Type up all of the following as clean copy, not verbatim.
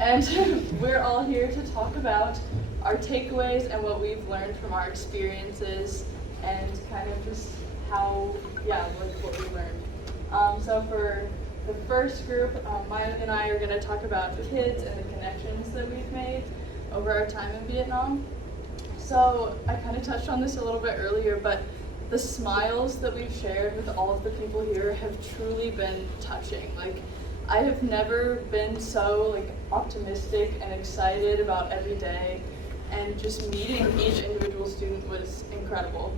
And we're all here to talk about our takeaways and what we've learned from our experiences and kind of just how, what we learned. So for the first group, Maya and I are going to talk about kids and the connections that we've made over our time in Vietnam. So I kind of touched on this a little bit earlier, but the smiles that we've shared with all of the people here have truly been touching. Like, I have never been so optimistic and excited about every day, and just meeting each individual student was incredible.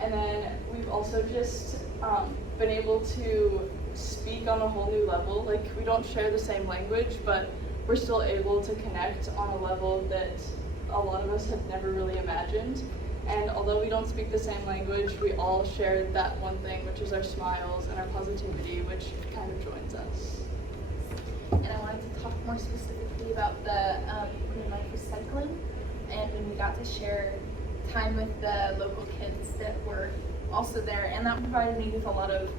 And then we've also just been able to speak on a whole new level. Like, we don't share the same language, but we're still able to connect on a level that a lot of us have never really imagined. And although we don't speak the same language, we all share that one thing, which is our smiles and our positivity, which kind of joins us. And I wanted to talk more specifically about the Green Life Recycling, and when we got to share time with the local kids that were also there, and that provided me with a lot of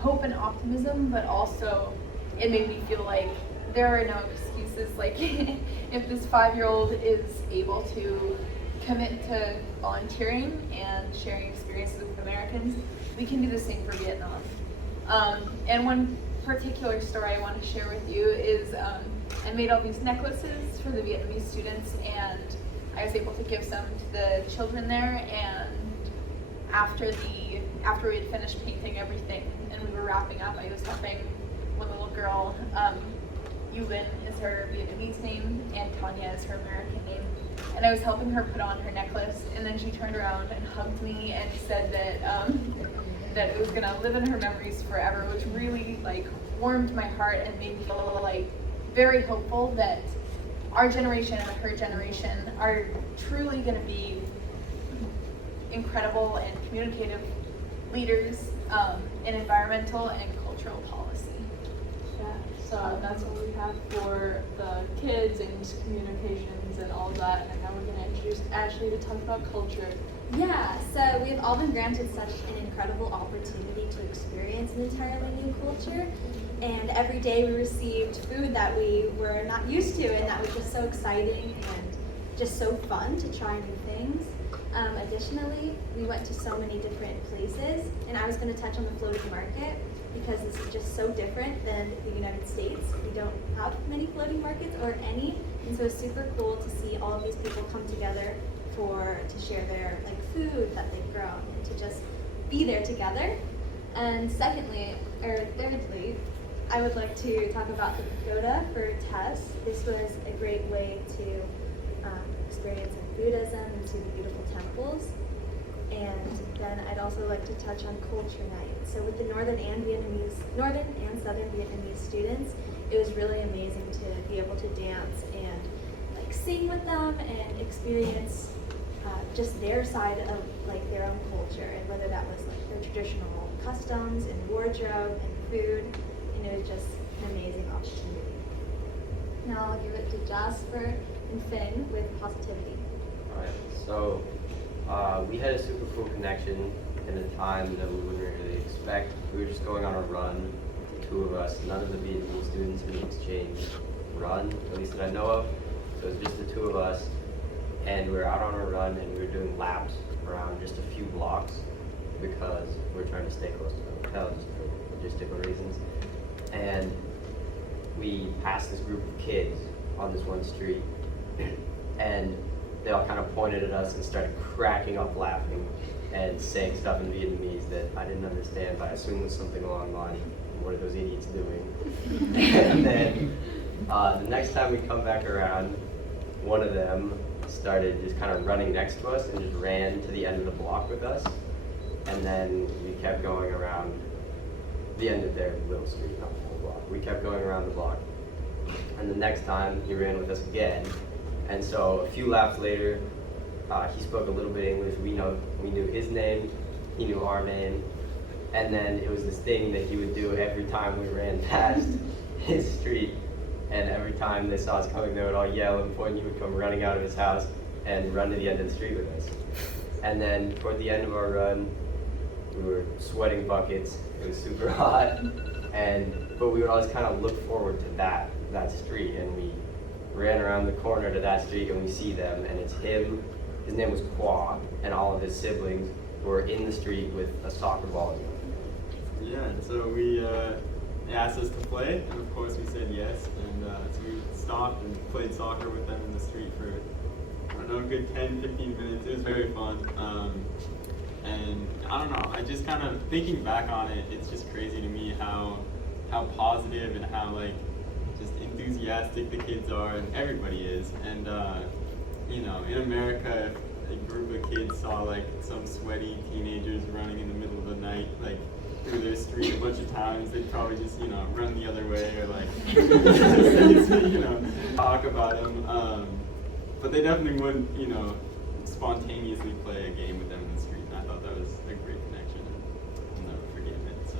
hope and optimism, but also it made me feel like there are no excuses. Like, if this 5-year-old is able to commit to volunteering and sharing experiences with Americans, we can do the same for Vietnam. And one particular story I want to share with you is I made all these necklaces for the Vietnamese students, and I was able to give some to the children there. And after we had finished painting everything and we were wrapping up, I was helping one little girl. Yulin is her Vietnamese name, and Tanya is her American name. And I was helping her put on her necklace, and then she turned around and hugged me and said that that it was gonna live in her memories forever, which really warmed my heart and made me feel very hopeful that our generation and her generation are truly gonna be incredible and communicative leaders in environmental and cultural policy. So that's what we have for the kids and communications and all that. And now we're going to introduce Ashley to talk about culture. Yeah, so we've all been granted such an incredible opportunity to experience an entirely new culture. And every day we received food that we were not used to, and that was just so exciting and just so fun to try new things. Additionally, we went to so many different places, and I was going to touch on the floating market because this is just so different than the United States. We don't have many floating markets or any, and so it's super cool to see all of these people come together to share their food that they've grown and to just be there together. And thirdly, I would like to talk about the pagoda for Tess. This was a great way to experience Buddhism and see the beautiful temples. And then I'd also like to touch on culture night. So with the northern and southern Vietnamese students, it was really amazing to be able to dance and sing with them and experience just their side of their own culture, and whether that was their traditional customs and wardrobe and food, and it was just an amazing opportunity. Now I'll give it to Jasper and Finn with positivity. Alright, so we had a super cool connection in a time that we wouldn't really expect. We were just going on a run, the two of us, none of the Vietnamese students in the exchange run, at least that I know of. So it was just the two of us, and we were out on a run and we were doing laps around just a few blocks because we were trying to stay close to the hotel just for logistical reasons. And we passed this group of kids on this one street, and they all kind of pointed at us and started cracking up laughing and saying stuff in Vietnamese that I didn't understand, but I assumed was something along the line, what are those idiots doing? And then the next time we come back around, one of them started just kind of running next to us and just ran to the end of the block with us. And then we kept going around the end of their little street, not the whole block. We kept going around the block. And the next time he ran with us again. And so a few laps later, he spoke a little bit English. We knew his name, he knew our name. And then it was this thing that he would do every time we ran past his street. And every time they saw us coming, they would all yell and point. He would come running out of his house and run to the end of the street with us. And then toward the end of our run, we were sweating buckets. It was super hot. But we would always kind of look forward to that that street, and we ran around the corner to that street, and we see them, and it's him. His name was Qua, and all of his siblings were in the street with a soccer ball in them. Yeah, and so they asked us to play, and of course we said yes, and so we stopped and played soccer with them in the street for, I don't know, a good 10, 15 minutes. It was very fun. And I don't know, I just kind of, thinking back on it, it's just crazy to me how positive and how like just enthusiastic the kids are, and everybody is. And you know, in America, if a group of kids saw like some sweaty teenagers running in the middle of the night, like through their street a bunch of times, they'd probably just, you know, run the other way or like, you know, talk about them. But they definitely wouldn't, you know, spontaneously play a game with them in the street. And I thought that was a great connection, and I'll never forget it. So,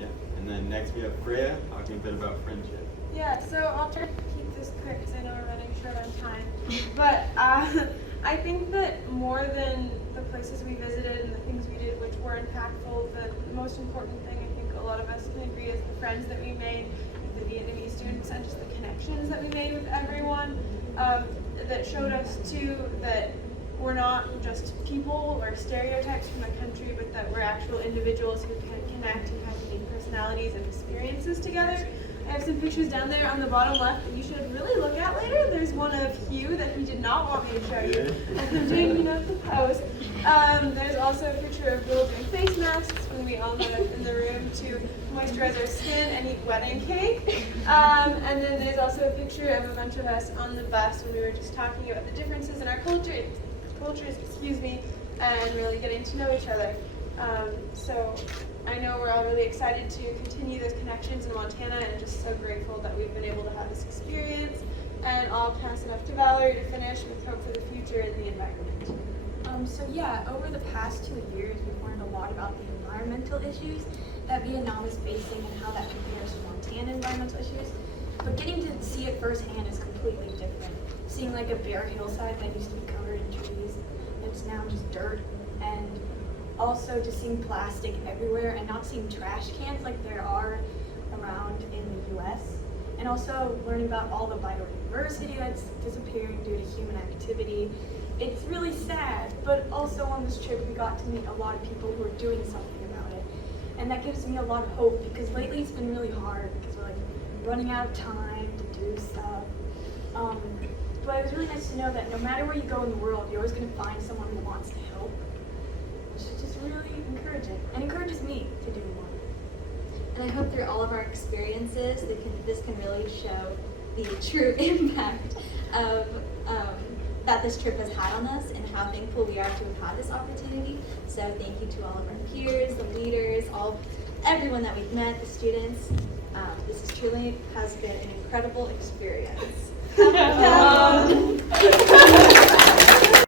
yeah. And then next we have Freya talking a bit about friendship. Yeah, so I'll try to keep this quick because I know we're running short on time. But I think that more than the places we visited and the things we did, which were impactful, the most important thing I think a lot of us can agree is the friends that we made with the Vietnamese students and just the connections that we made with everyone that showed us too that we're not just people or stereotypes from the country, but that we're actual individuals who can connect and have unique personalities and experiences together. I have some pictures down there on the bottom left that you should really look at later. There's one of Hugh that he did not want me to show you. I'm doing enough to post. There's also a picture of Will doing face masks when we all met in the room to moisturize our skin and eat wedding cake. And then there's also a picture of a bunch of us on the bus when we were just talking about the differences in our cultures, and really getting to know each other. So I know we're all really excited to continue those connections in Montana, and just so grateful that we've been able to have this experience. And I'll pass it up to Valerie to finish with hope for the future in the environment. So yeah, over the past 2 years, we've learned a lot about the environmental issues that Vietnam is facing and how that compares to Montana environmental issues. But getting to see it firsthand is completely different. Seeing like a bare hillside that used to be covered in trees, it's now just dirt, and also just seeing plastic everywhere and not seeing trash cans like there are around in the US. And also learning about all the biodiversity that's disappearing due to human activity. It's really sad, but also on this trip we got to meet a lot of people who are doing something about it. And that gives me a lot of hope, because lately it's been really hard because we're like running out of time to do stuff. But it was really nice to know that no matter where you go in the world, you're always going to find someone who wants to help. Which is just really encouraging, and encourages me to do more. And I hope through all of our experiences, this can really show the true impact of that this trip has had on us, and how thankful we are to have had this opportunity. So thank you to all of our peers, the leaders, everyone that we've met, the students. This truly has been an incredible experience.